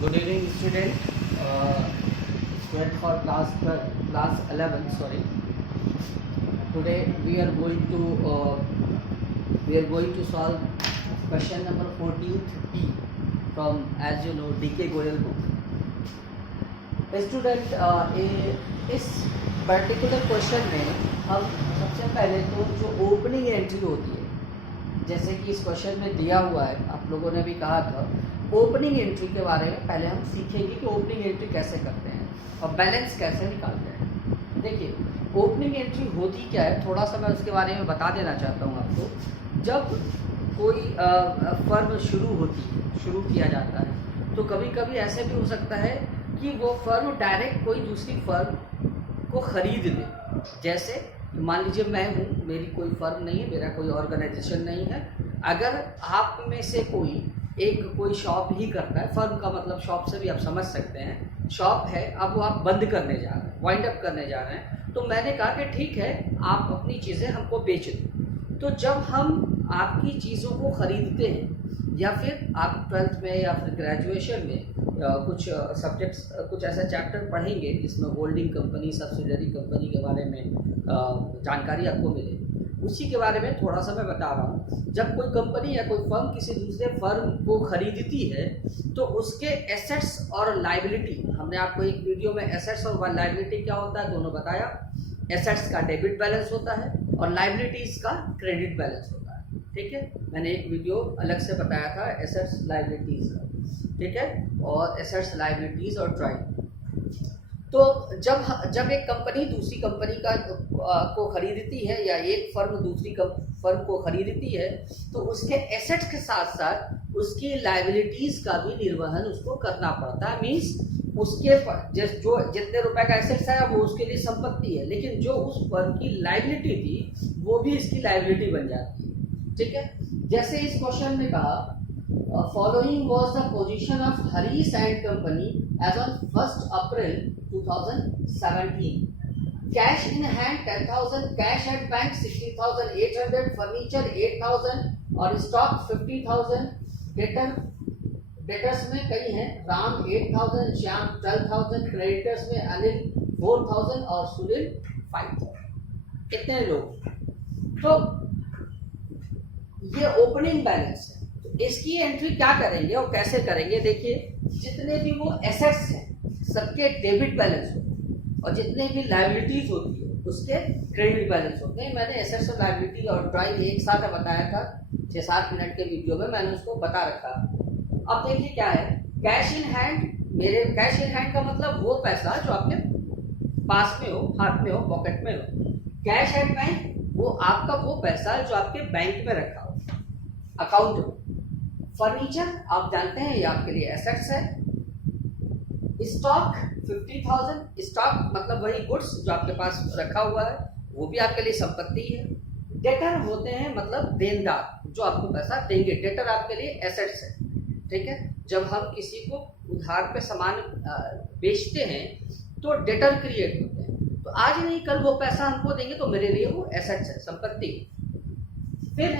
Good evening, student. Student for class 11. Sorry. Today we are going to solve question number 14th B from, as you know, D.K. Goyal book. Student इस particular question में हम सबसे पहले तो जो opening entry होती है, जैसे कि इस क्वेश्चन में दिया हुआ है, आप लोगों ने भी कहा था, ओपनिंग एंट्री के बारे में पहले हम सीखेंगे कि ओपनिंग एंट्री कैसे करते हैं और बैलेंस कैसे निकालते हैं। देखिए, ओपनिंग एंट्री होती क्या है, थोड़ा सा मैं उसके बारे में बता देना चाहता हूँ आपको। जब कोई फर्म शुरू किया जाता है तो कभी कभी ऐसे भी हो सकता है कि वो फर्म डायरेक्ट कोई दूसरी फर्म को ख़रीद ले। जैसे मान लीजिए मैं हूँ, मेरी कोई फर्म नहीं है, मेरा कोई ऑर्गेनाइजेशन नहीं है। अगर आप में से कोई शॉप ही करता है, फर्म का मतलब शॉप से भी आप समझ सकते हैं, शॉप है, अब वो आप बंद करने जा रहे हैं, वाइंड अप करने जा रहे हैं, तो मैंने कहा कि ठीक है, आप अपनी चीज़ें हमको बेच दो। तो जब हम आपकी चीज़ों को ख़रीदते हैं, या फिर आप 12th में या फिर ग्रेजुएशन में कुछ सब्जेक्ट्स, कुछ ऐसा चैप्टर पढ़ेंगे जिसमें होल्डिंग कंपनी, सब्सिडरी कंपनी के बारे में जानकारी आपको मिले, उसी के बारे में थोड़ा सा मैं बता रहा हूँ। जब कोई कंपनी या कोई फर्म किसी दूसरे फर्म को खरीदती है तो उसके एसेट्स और लाइबिलिटी, हमने आपको एक वीडियो में एसेट्स और लाइबिलिटी क्या होता है दोनों बताया। एसेट्स का डेबिट बैलेंस होता है और लाइबिलिटीज़ का क्रेडिट बैलेंस होता है। ठीक है, मैंने एक वीडियो अलग से बताया था एसेट्स लाइबिलिटीज़ का। ठीक है, और एसेट्स लाइबिलिटीज़ और ड्राइव। तो जब एक कंपनी दूसरी कंपनी को खरीदती है या एक फर्म दूसरी फर्म को खरीदती है तो उसके एसेट्स के साथ साथ उसकी लाइबिलिटीज़ का भी निर्वहन उसको करना पड़ता है। मीन्स उसके जो जितने रुपए का एसेट्स है वो उसके लिए संपत्ति है, लेकिन जो उस फर्म की लाइबिलिटी थी वो भी इसकी लाइबिलिटी बन जाती है। ठीक है, जैसे इस क्वेश्चन में कहा, following was the position of Harish and Company as on 1st April 2017. Cash in hand 10,000, cash at bank 16,800, furniture 8,000 और stock 50,000. डेटर्स में कई हैं, राम 8,000, श्याम 12,000, क्रेडिटर्स में अनिल 4,000 और सुनील 5,000। कितने लोग? तो ये ओपनिंग बैलेंस है। इसकी एंट्री क्या करेंगे और कैसे करेंगे? देखिए, जितने भी वो एसेट्स हैं सबके डेबिट बैलेंस होते हैं और जितने भी लाइबिलिटीज होती है उसके क्रेडिट बैलेंस होते हैं। मैंने एसेट्स और लाइबिलिटी और ड्राइव एक साथ बताया था 6-7 मिनट के वीडियो में, मैंने उसको बता रखा। अब देखिए क्या है, कैश इन हैंड। मेरे कैश इन हैंड का मतलब वो पैसा जो आपके पास में हो, हाथ में हो, पॉकेट में हो। कैश एट बैंक, वो आपका वो पैसा जो आपके बैंक में रखा हो, अकाउंट में। फर्नीचर आप जानते हैं ये आपके लिए एसेट्स है। स्टॉक 50,000, स्टॉक मतलब वही गुड्स जो आपके पास रखा हुआ है, वो भी आपके लिए संपत्ति है। डेटर होते हैं मतलब देनदार, जो आपको पैसा देंगे। डेटर आपके लिए एसेट्स है। ठीक है, जब हम किसी को उधार पे सामान बेचते हैं तो डेटर क्रिएट होते हैं, तो आज नहीं कल वो पैसा हमको देंगे तो मेरे लिए वो एसेट्स है, संपत्ति। फिर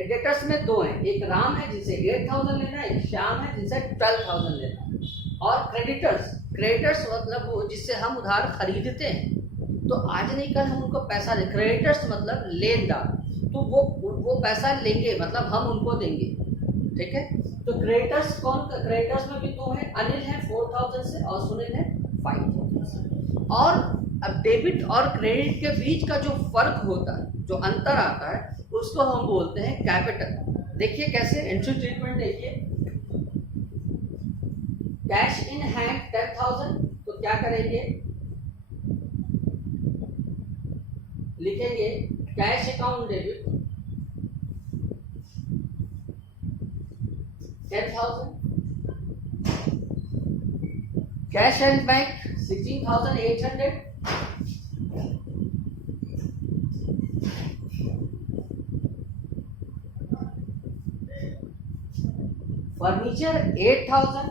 डेटर्स में दो हैं, एक राम है जिसे 8,000 लेना है, एक श्याम है जिसे 12,000 लेना है। और क्रेडिटर्स मतलब वो जिससे हम उधार खरीदते हैं, तो आज नहीं कल हम उनको पैसा दे। क्रेडिटर्स मतलब लेनदार, तो वो पैसा लेंगे मतलब हम उनको देंगे। ठीक है, तो क्रेडिटर्स क्रेडिटर्स में भी दो हैं, अनिल है 4,000 से और सुनील है 5,000 से। और अब डेबिट और क्रेडिट के बीच का जो फर्क होता है, जो अंतर आता है, उसको हम बोलते हैं कैपिटल। देखिए कैसे एंट्री ट्रीटमेंट, देखिए कैश इन हैंड 10,000, तो क्या करेंगे, लिखेंगे cash account debit 10,000, cash and bank 16,800, furniture 8,000,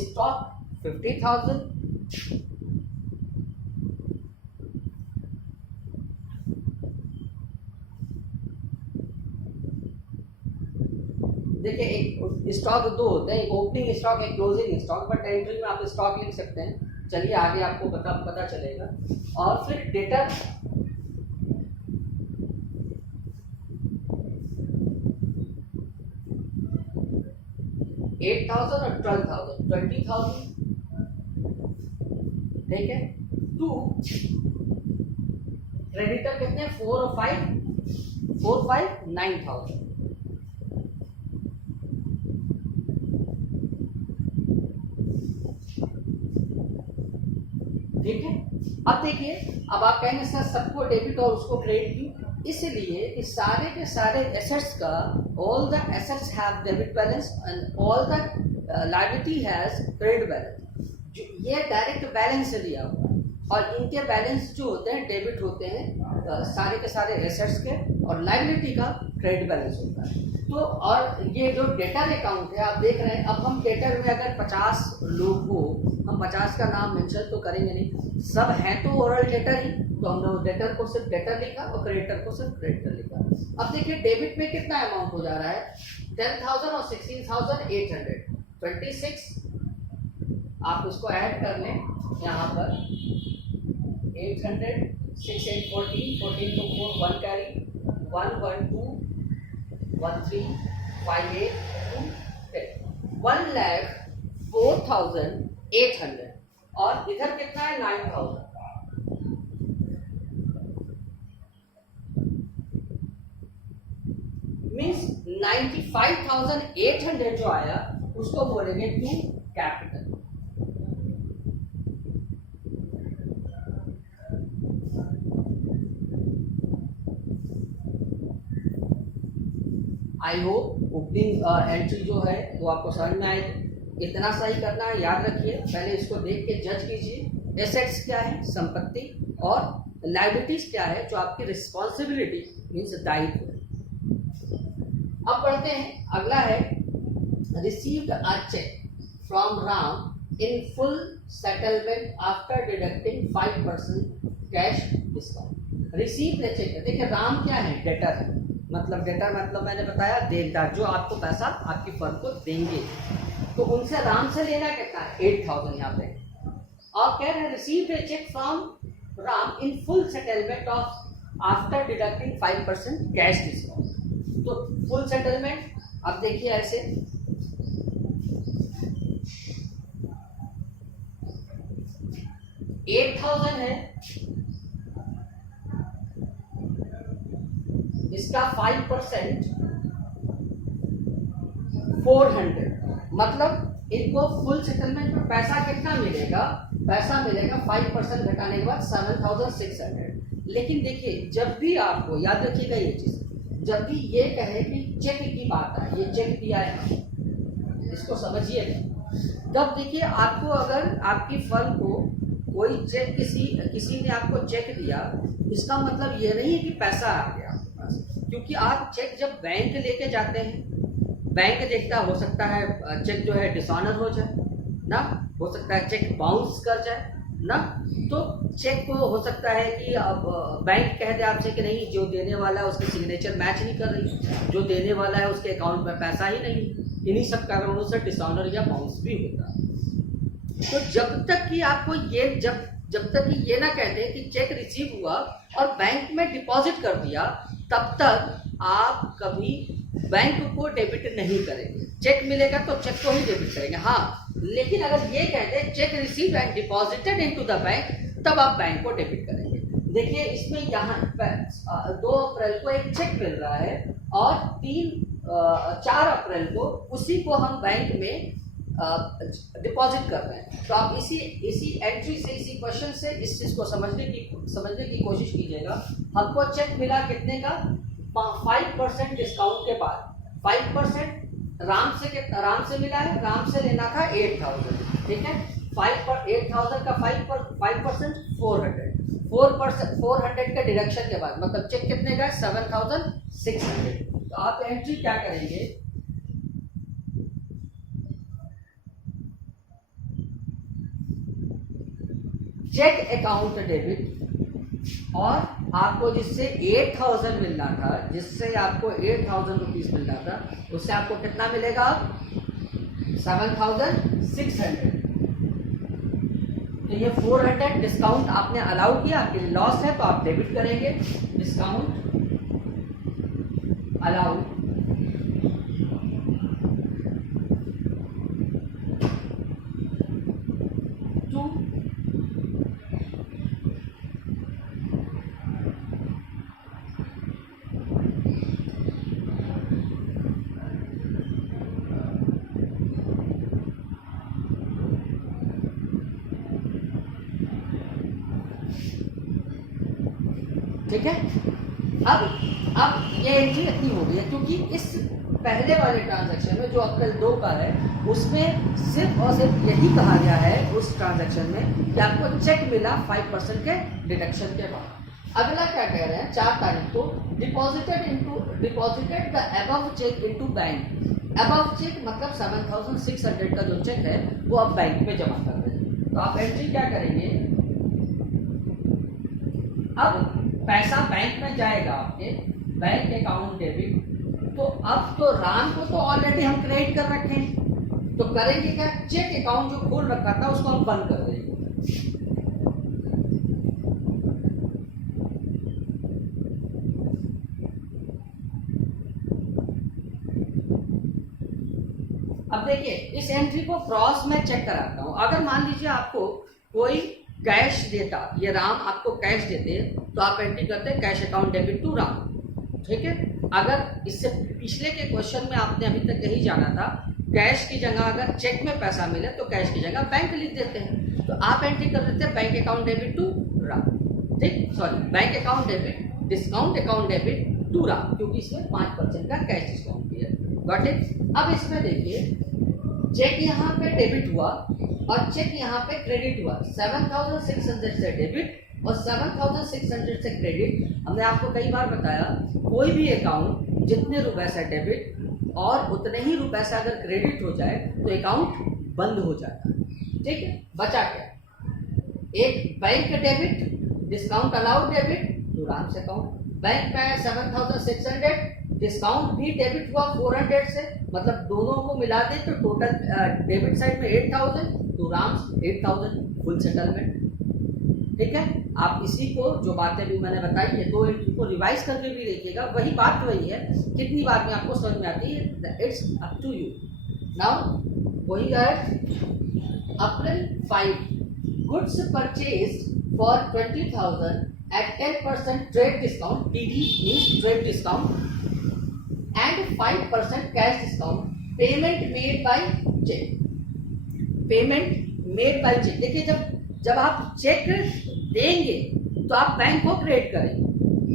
stock 50,000, देखिए एक स्टॉक दो होते हैं, एक ओपनिंग स्टॉक, एक क्लोजिंग स्टॉक, बट एंट्री में आप स्टॉक लिख सकते हैं। चलिए आगे आपको पता चलेगा। और फिर डेटर, $8,000 और $12,000, $20,000, ठीक है। टू क्रेडिटर कितने, 4 और 5, 4, 5, 9,000। ठीक है। अब देखिए, अब आप कहेंगे सर सबको डेबिट और उसको क्रेडिट क्यों? इसलिए कि सारे के सारे एसेट्स का, all the assets have debit balance and all the liability has credit balance. ये डायरेक्ट बैलेंस से लिया हुआ है और इनके बैलेंस जो होते हैं डेबिट होते हैं, सारे के सारे एसेट्स के, और लायबिलिटी का क्रेडिट बैलेंस होता है। तो और ये जो डेटर अकाउंट है आप देख रहे हैं, अब हम डेटर में अगर 50 लोग हो, हम 50 का नाम मेंशन तो करेंगे नहीं, सब हैं तो ओवरऑल डेटर ही, तो हमने डेटर को सिर्फ डेटर लिखा और क्रेडिटर को सिर्फ क्रेडिटर लिखा। अब देखिए डेबिट में कितना अमाउंट हो जा रहा है, 10,000 और 16,800, 26। आप उसको ऐड कर लें यहाँ पर, 800, 6, 8, 14, 14 to 4, 1 carry, 1, 1, 2, 1, 3, 5, 8, 2, 10, 1,04,800। और इधर कितना है, 9,000। मीन्स 95,800 जो आया उसको बोलेंगे to capital. I hope opening entry जो है वो आपको समझ में आएगी। इतना सही करना है, याद रखिए। पहले इसको देख के जज कीजिए, एसेट्स क्या है, संपत्ति, और लायबिलिटीज क्या है, जो आपकी रिस्पॉन्सिबिलिटी मीन्स दायित्व। अब बढ़ते हैं, अगला है received a cheque from Ram in full settlement after deducting 5% cash discount. Received a cheque, देखिए राम क्या है, डेटर है, मतलब डेटर मतलब मैंने बताया देनदार, जो आपको पैसा आपकी फर्म को देंगे, तो उनसे राम से लेना कितना है, 8,000 यहाँ पे। और कह रहे हैं received a cheque from Ram in full settlement of after deducting 5% cash discount. तो फुल सेटलमेंट, अब देखिए ऐसे, $8,000 है, इसका 5% 400, मतलब इनको फुल सेटलमेंट में पैसा कितना मिलेगा, पैसा मिलेगा 5% घटाने के बाद 7,600। लेकिन देखिए जब भी आपको याद रखिएगा ये चीज, जब भी ये कहे कि चेक की बात है, ये चेक दिया है, इसको समझिएगा। तब देखिए आपको अगर आपकी फर्म को कोई चेक, किसी ने आपको चेक दिया, इसका मतलब ये नहीं है कि पैसा आ गया आपके पास, क्योंकि आप चेक जब बैंक लेके जाते हैं, बैंक देखता हो सकता है चेक जो है डिसऑनर हो जाए ना, हो सकता है चेक बाउंस कर जाए ना, तो चेक को हो सकता है कि अब बैंक कह दे आपसे कि नहीं, जो देने वाला है उसकी सिग्नेचर मैच नहीं कर रही, जो देने वाला है उसके अकाउंट में पैसा ही नहीं। इन्हीं सब कारणों से डिसऑनर या बाउंस भी होता है। तो जब तक कि आपको ये जब तक कि ये ना कहते कि चेक रिसीव हुआ और बैंक में डिपॉजिट कर दिया, तब तक आप कभी बैंक को डेबिट नहीं करेंगे। चेक मिलेगा तो चेक को ही डेबिट करेंगे, हाँ, लेकिन अगर ये कहते check receive and deposited into the bank, तब आप बैंक को डेबिट करेंगे। देखिए इसमें यहाँ 2 अप्रैल को एक चेक मिल रहा है और 4 अप्रैल को उसी को हम बैंक में डिपॉजिट कर रहे हैं। तो आप इसी एंट्री से, इसी क्वेश्चन से इस चीज को समझने की कोशिश कीजिएगा। हमको चेक मिला कितने का, 5% डिस्काउंट के बाद, 5% राम से मिला है, राम से लेना था 8,000, ठीक है। 8,000 का 5% 400 का डिडक्शन के बाद, मतलब चेक कितने का, 7,600। तो आप एंट्री क्या करेंगे, चेक अकाउंट डेबिट और आपको जिससे 8,000 मिल रहा था, जिससे आपको 8,000 रुपीज मिल रहा था, उससे आपको कितना मिलेगा? 7,600। तो ये 400 डिस्काउंट आपने अलाउ किया, आपके लिए लॉस है, तो आप डेबिट करेंगे। डिस्काउंट अलाउ टू ठीक है। अब ये एंट्री इतनी हो गई है, क्योंकि इस पहले वाले ट्रांजैक्शन में जो अप्रैल 2 का है, उसमें सिर्फ और सिर्फ यही कहा गया है उस ट्रांजैक्शन में कि आपको चेक मिला 5% के डिडक्शन के बाद। अगला क्या कह रहे हैं, 4 तारीख को deposited the above cheque into bank. Above cheque मतलब 7,600 का जो चेक है वो आप बैंक में जमा कर रहे हैं। तो आप एंट्री क्या करेंगे, अब पैसा बैंक में जाएगा, आपके बैंक अकाउंट डेबिट। तो अब तो राम को तो ऑलरेडी हम क्रेडिट कर रखे हैं, तो करेंगे क्या, चेक अकाउंट जो खोल रखा था उसको हम बंद कर देंगे। अब देखिए इस एंट्री को क्रॉस में चेक कराता हूं। अगर मान लीजिए आपको कोई कैश देता, ये राम आपको कैश देते, तो आप एंट्री करते हैं cash account debit to Ram, ठीक है। अगर इससे पिछले के क्वेश्चन में आपने अभी तक यही जाना था, कैश की जगह अगर चेक में पैसा मिले तो कैश की जगह बैंक लिख देते हैं, तो आप एंट्री कर देते हैं bank account debit to Ram, ठीक, sorry bank account debit discount account debit to Ram, क्योंकि इसमें 5% का कैश डिस्काउंट भी है। Got it. अब इसमें देखिए चेक यहाँ पे डेबिट हुआ और चेक यहाँ पे क्रेडिट हुआ, 7,600 से डेबिट और 7,600 से क्रेडिट। हमने आपको कई बार बताया, कोई भी अकाउंट जितने रुपए से डेबिट और उतने ही रुपए से अगर क्रेडिट हो जाए तो अकाउंट बंद हो जाता है, ठीक है। बचा क्या, एक bank debit discount allowed debit to Ram's account, bank में 7,600, डिस्काउंट भी डेबिट हुआ 400 से, मतलब दोनों को मिला दे तो टोटल डेबिट साइड में 8,000 टू राम्स 8,000 फुल सेटलमेंट, ठीक है। आप इसी को जो बातें भी मैंने बताई ये 2 एंट्री को रिवाइज करके भी देखिएगा, वही बात वही है, कितनी बार में आपको समझ में आती है, it's up to you. Now going ahead, April 5 goods purchased for 20,000 at 10% trade discount, TD means trade discount, and 5% cash discount, payment made by check, payment made by check। देखिए जब आप चेक देंगे तो आप बैंक को credit करेंगे,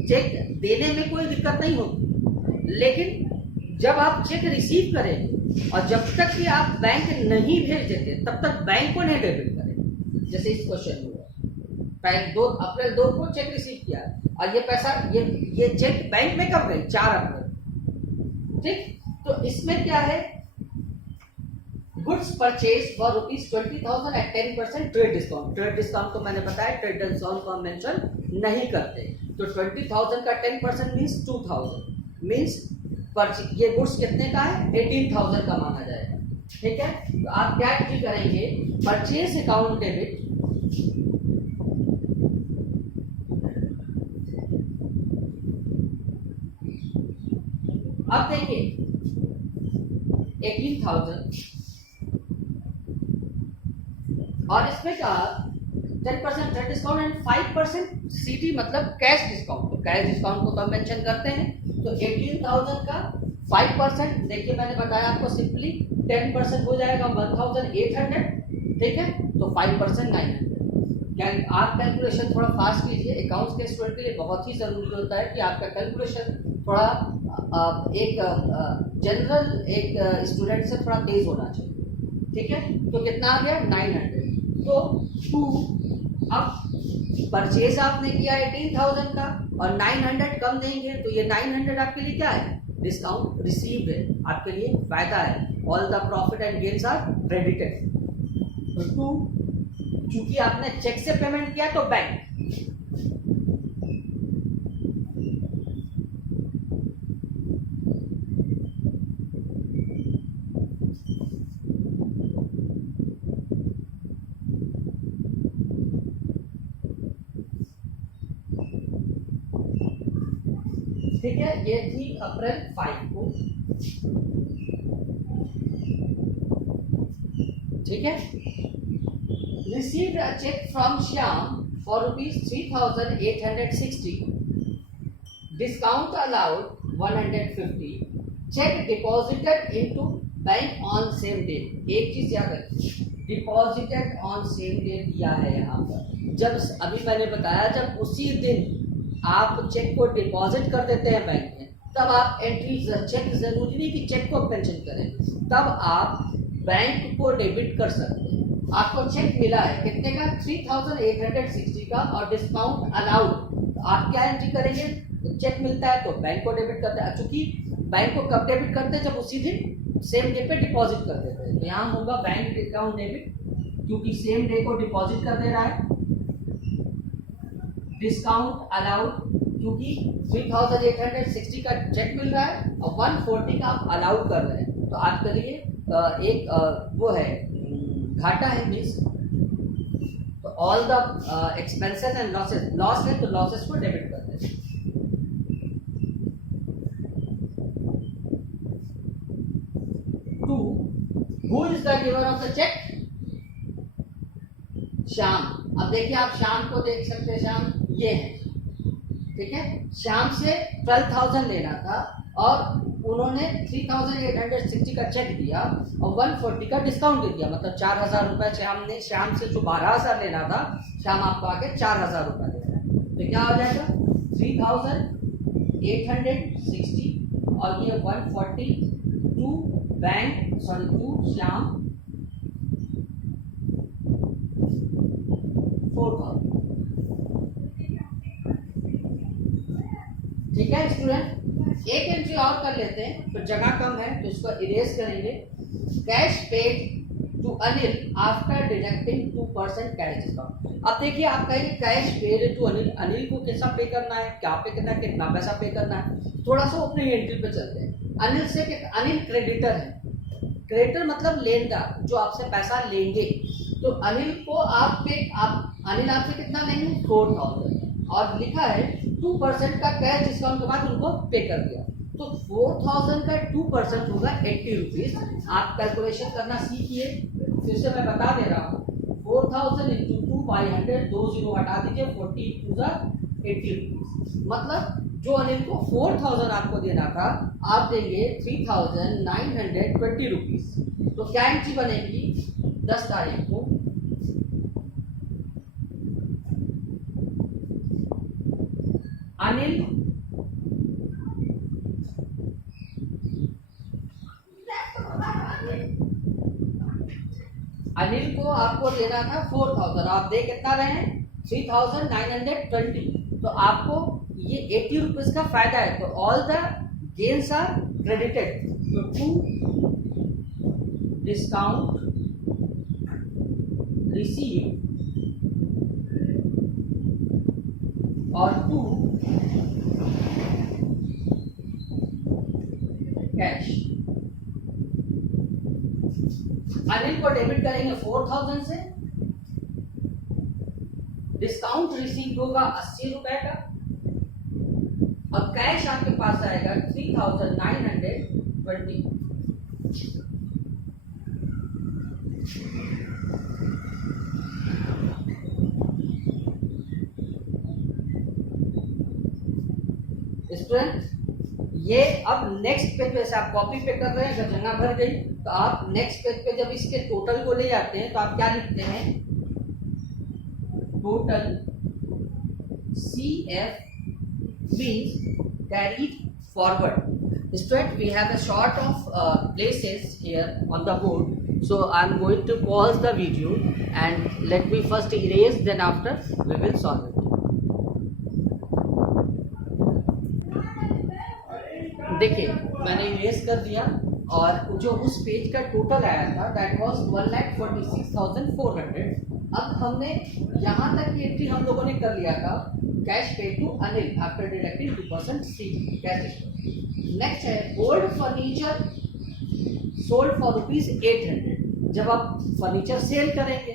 check देने में कोई दिक्कत नहीं होगी, लेकिन जब आप चेक रिसीव करेंगे और जब तक कि आप बैंक नहीं भेज देते तब तक बैंक को नहीं डेबिट करेंगे। जैसे इस क्वेश्चन में अप्रैल 2 को चेक रिसीव किया और ये पैसा ये चेक बैंक में कब गई, 4 अप्रैल, ठीक। तो इसमें क्या है, goods purchase for ₹20,000 at 10% trade discount. Trade discount तो मैंने बताया, ट्रेड डिस्काउंट को हम मेंशन नहीं करते, तो 20,000 का 10% मीन्स 2,000, मीन्स ये गुड्स कितने का है, 18,000 का माना जाएगा, ठीक है। तो आप क्या एंट्री करेंगे, परचेज अकाउंट डेबिट अब देखिए 18,000 और इसमें कहा 10% ट्रेड डिस्काउंट एंड 5% सीटी मतलब कैश डिस्काउंट, तो कैश डिस्काउंट को तो हम मेंशन करते हैं। तो 18,000 का 5% देखिए मैंने बताया आपको सिंपली 10% हो जाएगा 1,800, ठीक है। तो 5% 900। क्या आप कैलकुलेशन थोड़ा फास्ट कीजिए, अकाउंट्स के स्टूडेंट के लिए बहुत ही जरूरी होता है कि आपका कैलकुलेशन थोड़ा एक जनरल एक स्टूडेंट से थोड़ा तेज होना चाहिए, ठीक है। तो कितना आ गया 900। तो 2 अब परचेज आपने किया 18,000 का और 900 कम देंगे तो ये 900 आपके लिए क्या है, डिस्काउंट रिसीव है, आपके लिए फायदा है, all the profit and gains are credited. तो 2 चूंकि आपने चेक से पेमेंट किया तो बैंक, ठीक है, ये थी अप्रैल 5 को, ठीक है। Received a cheque from Shyam for ₹3,860, discount allowed 150, cheque deposited into bank on same day. एक चीज याद रखिए, डिपॉजिटेड ऑन सेम डे दिया है यहाँ पर। जब अभी मैंने बताया जब उसी दिन आप चेक को डिपॉजिट कर देते हैं बैंक में, तब आप एंट्री, चेक जरूरी नहीं कि चेक को मेंशन करें, तब आप बैंक को डेबिट कर सकते हैं। आपको चेक मिला है कितने का, 3,860 का, और डिस्काउंट अलाउड, तो आप क्या एंट्री करेंगे, तो चेक मिलता है तो बैंक को डेबिट करते हैं। चूंकि बैंक को कब डेबिट करते हैं, जब उसी दिन सेम डे पे डिपॉजिट कर देते हैं, तो यहाँ होगा बैंक अकाउंट डेबिट, क्योंकि सेम डे को डिपॉजिट कर दे रहा है। डिस्काउंट अलाउड, क्योंकि 3,860 का चेक मिल रहा है और 140 का आप अलाउड कर रहे हैं, तो आपके लिए एक वो है घाटा है मीन्स, तो all the expenses and losses, loss है तो लॉसेस को डेबिट कर दें। To, who is the giver of the cheque, Shyam. अब देखिए आप श्याम को देख सकते हैं, श्याम ये है, ठीक है। श्याम से 12,000 लेना था और उन्होंने 3,860 का चेक दिया और 140 का डिस्काउंट दे दिया, मतलब 4,000 रुपए श्याम से जो 12,000 लेना था, श्याम आपको आगे 4,000 रुपए दे रहा है, तो क्या हो जाएगा 3,860 और ये 140 to bank, sorry to Shyam 4,000, ठीक है स्टूडेंट। एक एंट्री और कर लेते हैं, तो जगह कम है तो इसको इरेज करेंगे। Cash paid to Anil after deducting 2% cash discount. अब देखिए आप कहेंगे cash paid to Anil, Anil को कैसा पे करना है, क्या पे करना है, कितना पैसा पे करना है, थोड़ा सा अपनी एंट्री पे चलते हैं। अनिल से, अनिल क्रेडिटर है, क्रेडिटर मतलब लेनदार जो आपसे पैसा लेंगे, तो अनिल को अनिल आपसे कितना लेंगे 4,000, और लिखा है 2% का कैश डिस्काउंट के बाद उनको पे कर दिया, तो 4,000 का 2% होगा 80 रुपीज। आप कैलकुलेशन करना सीखिए, फिर से मैं बता दे रहा हूँ, 4,000 इंटू 2 बाई 100, 2 जीरो हटा दीजिए, 40 इंटू 80 रुपीज। मतलब जो अनिल को 4,000 आपको देना था, आप देंगे 3,920 रुपीज। तो क्या एंट्री बनेगी 10 तारीख को, अनिल को आपको देना था 4,000, आप दे कितना रहे हैं 3,920, तो आपको ये 80 रुपीज का फायदा है, तो all the gains are credited, तो टू डिस्काउंट रिसीव और टू कैश। अनिल को डेबिट करेंगे 4,000 से, डिस्काउंट रिसीव होगा 80 रुपए का, और कैश आपके पास आएगा 3,920। स्टूडेंट ये अब नेक्स्ट पेज पे से आप कॉपी पे कर रहे हैं, अगर जगह भर गई तो आप नेक्स्ट पेज पे जब इसके टोटल को ले जाते हैं तो आप क्या लिखते हैं, total CF means carried forward. Student, we have a sort of places here on the board, so I am going to pause the video and let me first erase, then after we will solve it. देखिए मैंने erase कर दिया और जो उस page का total आया था दैट वाज 1,46,400। अब हमने यहाँ तक की एंट्री हम लोगों ने कर लिया था, cash pay to Anil after deducting 2% सी कैश। नेक्स्ट है ओल्ड फर्नीचर सोल्ड फॉर ₹800। जब आप फर्नीचर सेल करेंगे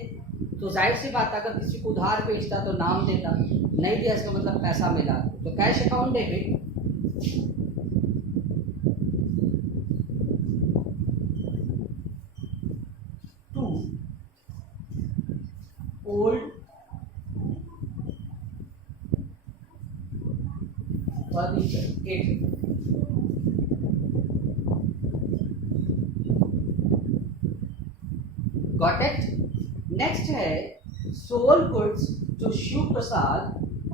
तो जाहिर सी बात अगर किसी को उधार बेचता तो नाम देता, नहीं दिया इसका मतलब पैसा मिला, तो cash account debit to old furniture 8। Got it. Next है sold goods to Shiv Prasad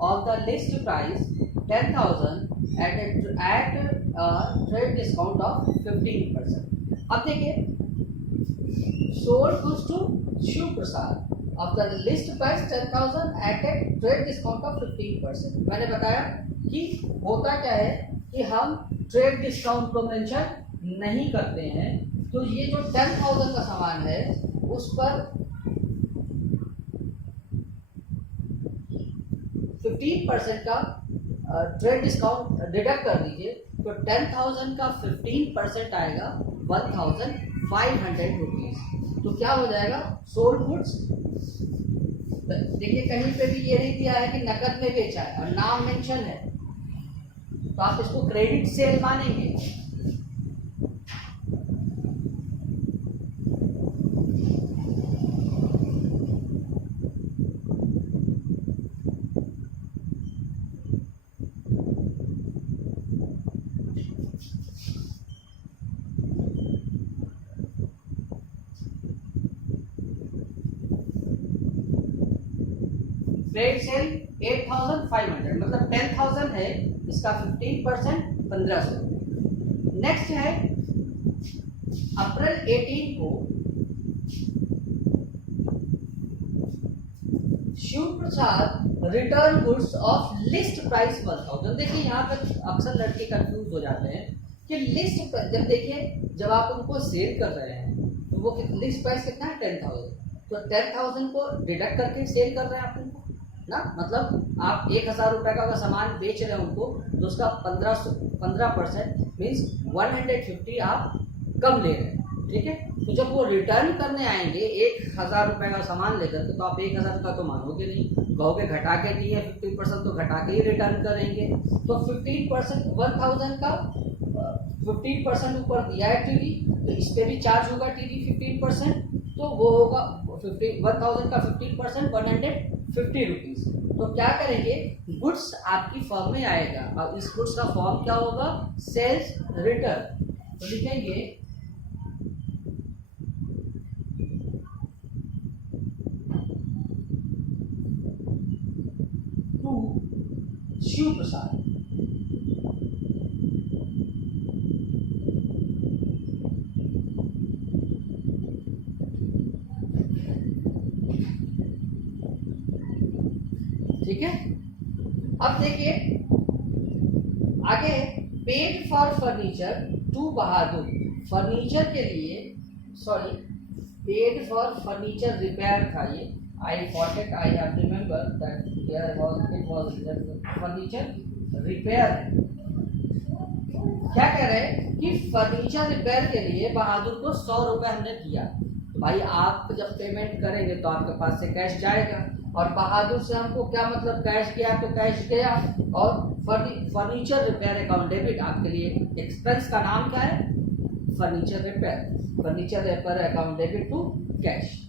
of the list price 10,000 at trade discount of 15%। अब देखिए, sold goods to Shiv Prasad of the list price 10,000 at a trade discount of 15%। मैंने बताया कि होता क्या है कि हम ट्रेड डिस्काउंट को मेंशन नहीं करते हैं, तो ये जो 10,000 का सामान है उस पर 15% का ट्रेड डिस्काउंट डिडक्ट कर दीजिए, तो 10,000 का 15% आएगा 1,500 रुपीज। तो क्या हो जाएगा, सोल्ड गुड्स। देखिए कहीं पे भी ये नहीं दिया है कि नकद में बेचा है और नाम मेंशन है, तो आप इसको क्रेडिट सेल मानेंगे। ट्रेड सेल 8,500 मतलब 10,000 है, इसका 15% 1,500। नेक्स्ट है अप्रैल 18 को Shiv Prasad return goods of list price 1,000। देखिए यहाँ तक अक्सर लड़के कंफ्यूज हो जाते हैं कि लिस्ट जब देखिए जब आप उनको सेल कर रहे हैं तो वो लिस्ट प्राइस कितना है 10,000, तो 10,000 को डिडक्ट करके सेल कर रहे हैं आप उनको ना, मतलब आप 1,000 रुपए का सामान बेच रहे हैं उनको, तो उसका 15% मीन्स 150 आप कम ले रहे हैं, ठीक है। तो जब वो रिटर्न करने आएंगे 1,000 रुपए का सामान लेकर के, तो आप 1,000 का तो मानोगे नहीं, कहोगे घटा के दिए 50%, तो घटा के ही रिटर्न करेंगे। तो 15% 1,000 का 15% ऊपर दिया है टीडी, तो इस पे भी चार्ज होगा टीडी 15%, तो वो होगा 1,000 का 15% 150 रुपीज। तो क्या करेंगे, गुड्स आपकी फॉर्म में आएगा और इस गुड्स का फॉर्म क्या होगा, सेल्स रिटर्न। तो लिखेंगे टू शिव प्रसाद। ठीक है। अब देखिए आगे, paid for furniture to Bahadur. Furniture के लिए, sorry, paid for furniture repair था ये, I got it, I have remember that here it was furniture repair. क्या कह रहे हैं कि फर्नीचर रिपेयर के लिए बहादुर को 100 रुपए हमने दिया। भाई आप जब पेमेंट करेंगे तो आपके पास से कैश जाएगा, और बहादुर से हमको क्या मतलब, कैश किया तो कैश गया, और फर्नीचर रिपेयर अकाउंट डेबिट आपके लिए एक्सपेंस का नाम क्या है, furniture repair account debit to cash.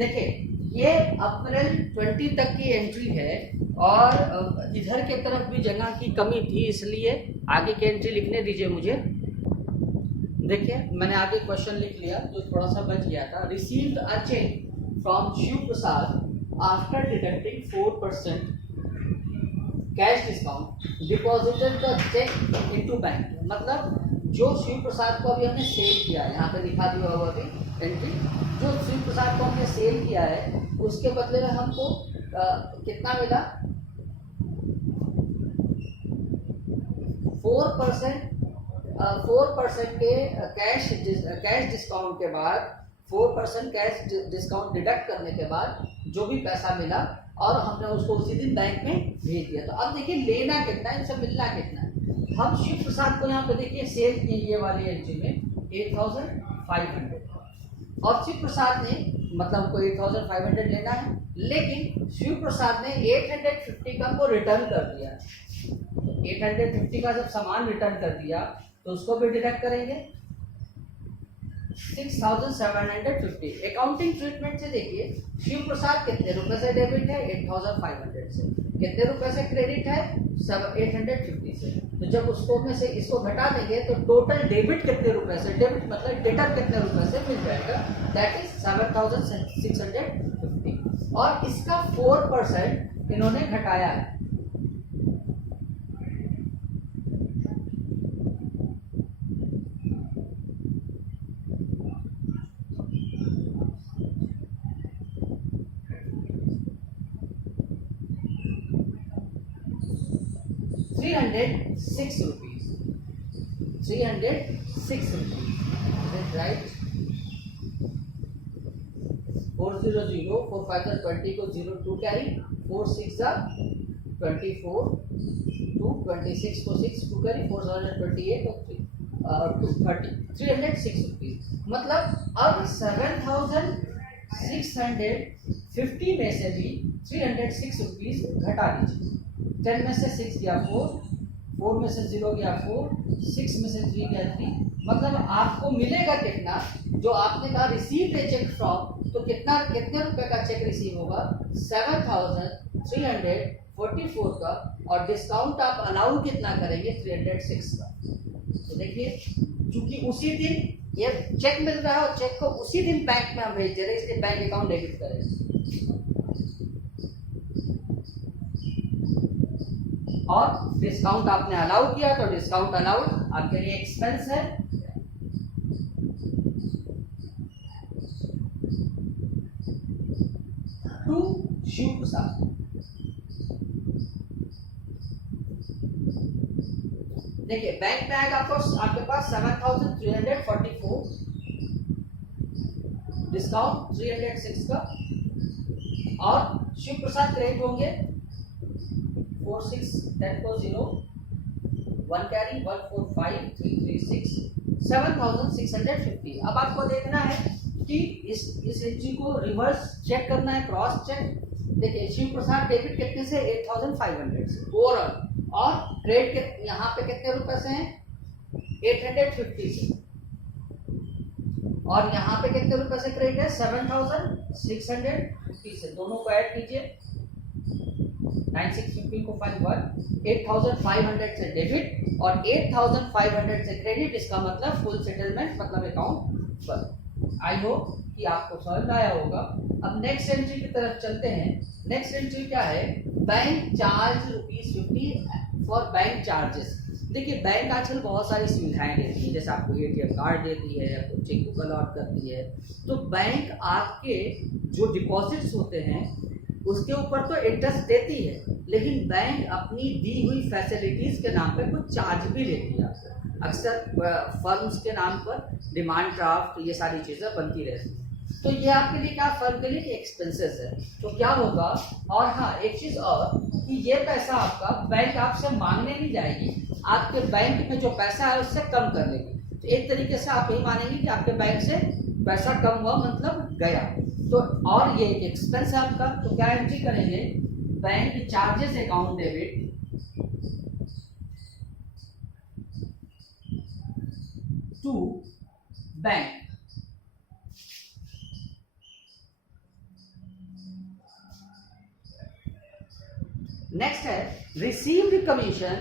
देखिए ये अप्रैल 20 तक की एंट्री है, और इधर के तरफ भी जगह की कमी थी, इसलिए आगे की एंट्री लिखने दीजिए मुझे। देखिए मैंने आगे क्वेश्चन लिख लिया जो थोड़ा सा बच गया था। Received a cheque from Shiv Prasad after deducting 4% cash discount, deposited the cheque into bank. मतलब जो शिव प्रसाद को अभी हमने सेल किया है, यहाँ पे दिखा दिया होगा अभी एंट्री, जो शिव प्रसाद को हमने सेल किया है उसके बदले में हमको कितना मिला, 4% के कैश डिस्काउंट के बाद, 4% कैश डिस्काउंट डिडक्ट करने के बाद जो भी पैसा मिला और हमने उसको उसी दिन बैंक में भेज दिया। तो अब देखिए लेना कितना है, इनसे मिलना कितना है। हम शिव प्रसाद को यहाँ पे देखिए सेल की ये वाली एंट्री में 8500 और शिव प्रसाद ने मतलब हमको 8500 लेना है, लेकिन शिव प्रसाद ने 850 का को रिटर्न कर दिया। 850 का जब सामान रिटर्न कर दिया तो उसको भी डिडक्ट करेंगे 6750। अकाउंटिंग ट्रीटमेंट से देखिए शिव प्रसाद कितने रुपए से डेबिट है 8500 से, कितने रुपए से क्रेडिट है 850 से। तो जब उसको में से इसको घटा देंगे तो टोटल डेबिट कितने रुपए से, डेबिट मतलब डेटर कितने रुपए से मिल जाएगा, दैट इज 7650 और इसका 4% इन्होंने घटाया है। ₹306, 306 rupees, right? 400, 4 5 20 को 02 कैरी, 4 6 24, 2 26 को 6 2 कैरी, 4028 और 230, 306 रुपीज। मतलब अब 7650 में से भी 306 रुपीज घटा दीजिए। 10 में से 6 गया 4, 4 में से 0 गया 4, 6 में से 3 गया 3, मतलब आपको मिलेगा कितना, जो आपने कहा रिसीव ए चेक फ्रॉम, तो कितने रुपए का चेक रिसीव होगा 7344 का, और डिस्काउंट आप अलाउ कितना करेंगे 306 का। तो देखिए चूंकि उसी दिन ये चेक मिल रहा है और चेक को उसी दिन बैंक में हम भेज दे रहे हैं, इसलिए बैंक अकाउंट डेबिट करेंगे। और डिस्काउंट आपने अलाउ किया तो डिस्काउंट अलाउड आपके लिए एक्सपेंस है। टू शिव प्रसाद, देखिए बैंक में आएगा आपके पास 7344, डिस्काउंट 306 का, और शिव प्रसाद क्रेडिट होंगे 4 6 10 को 0 1 कैरी 1 4 5 3 3 6 7650। अब आपको देखना है कि इस एंट्री को रिवर्स चेक करना है, क्रॉस चेक। देखिए शिव प्रसाद डेबिट कितने से 8500 से ओवरऑल, और क्रेडिट यहाँ पे कितने रुपए से हैं 850 से, और यहाँ पे कितने रुपए से क्रेडिट है 7650 से। दोनों को ऐड कीजिए, 9650 को 8500 से डेबिट और 8500 से क्रेडिट, इसका मतलब फुल सेटलमेंट मतलब अकाउंट पर। आई होप कि आपको समझ में आया होगा। अब नेक्स्ट एंट्री की तरफ चलते हैं। नेक्स्ट एंट्री क्या है, bank charge ₹50 for bank charges. देखिए बैंक आजकल बहुत सारी सुविधाएं देती है, जैसे आपको एटीएम कार्ड देती है, आपको चेक बुक अलॉट करती है। तो बैंक आपके जो डिपॉजिट्स होते हैं उसके ऊपर तो इंटरेस्ट देती है, लेकिन बैंक अपनी दी हुई फैसिलिटीज के नाम पे कुछ चार्ज भी लेती है आपको। अक्सर फर्म्स के नाम पर डिमांड ड्राफ्ट ये सारी चीज़ें बनती रहती हैं। तो ये आपके लिए क्या, फर्म के लिए एक्सपेंसेस है। तो क्या होगा, और हाँ एक चीज़ और कि ये पैसा आपका बैंक आपसे मांगने नहीं जाएगी, आपके बैंक में जो पैसा है उससे कम कर लेगी। तो एक तरीके से आप यही मानेंगे कि आपके बैंक से पैसा कम हुआ मतलब गया। तो और ये एक एक्सपेंस है आपका। तो क्या एंट्री करेंगे, bank charges account debit to bank. Next है रिसीव्ड कमीशन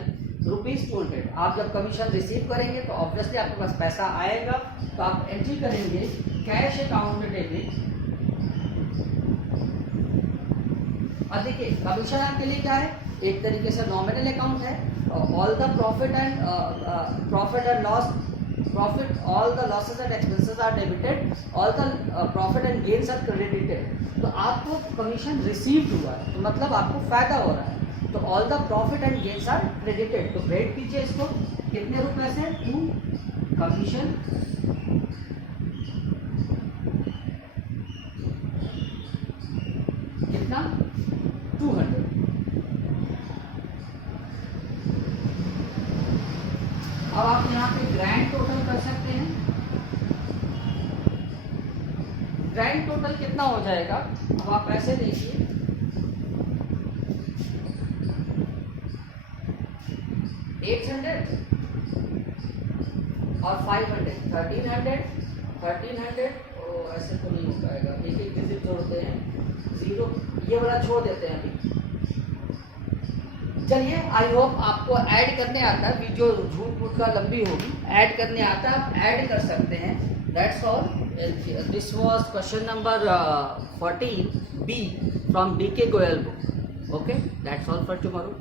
₹200। आप जब कमीशन रिसीव करेंगे तो ऑब्वियसली आपके पास पैसा आएगा, तो आप एंट्री करेंगे कैश अकाउंट डेबिट। और देखिए कमीशन आपके लिए क्या है, एक तरीके से नॉमिनल अकाउंट है। All the profit and loss, all the losses and expenses are debited, all the profit and gains are credited। तो आपको कमीशन रिसीव्ड हुआ है, तो मतलब आपको फायदा हो रहा है। तो all the profit and gains are credited, तो क्रेडिट कीजिए इसको। कितने रुपए से, टू कमीशन अब आप यहाँ पे ग्रैंड टोटल कर सकते हैं। ग्रैंड टोटल कितना हो जाएगा, अब आप ऐसे देखिए, 800 और 500, 1300 ऐसे तो नहीं हो पाएगा, एक एक डिजिट जोड़ते हैं, 0 ये वाला छोड़ देते हैं अभी। चलिए, आई होप आपको ऐड करने आता है, वीडियो झूठ मूठ का लंबी होगी, ऐड करने आता है, आप ऐड कर सकते हैं। That's all. This was question number 14B from DK Goyal book. Okay, that's all for tomorrow.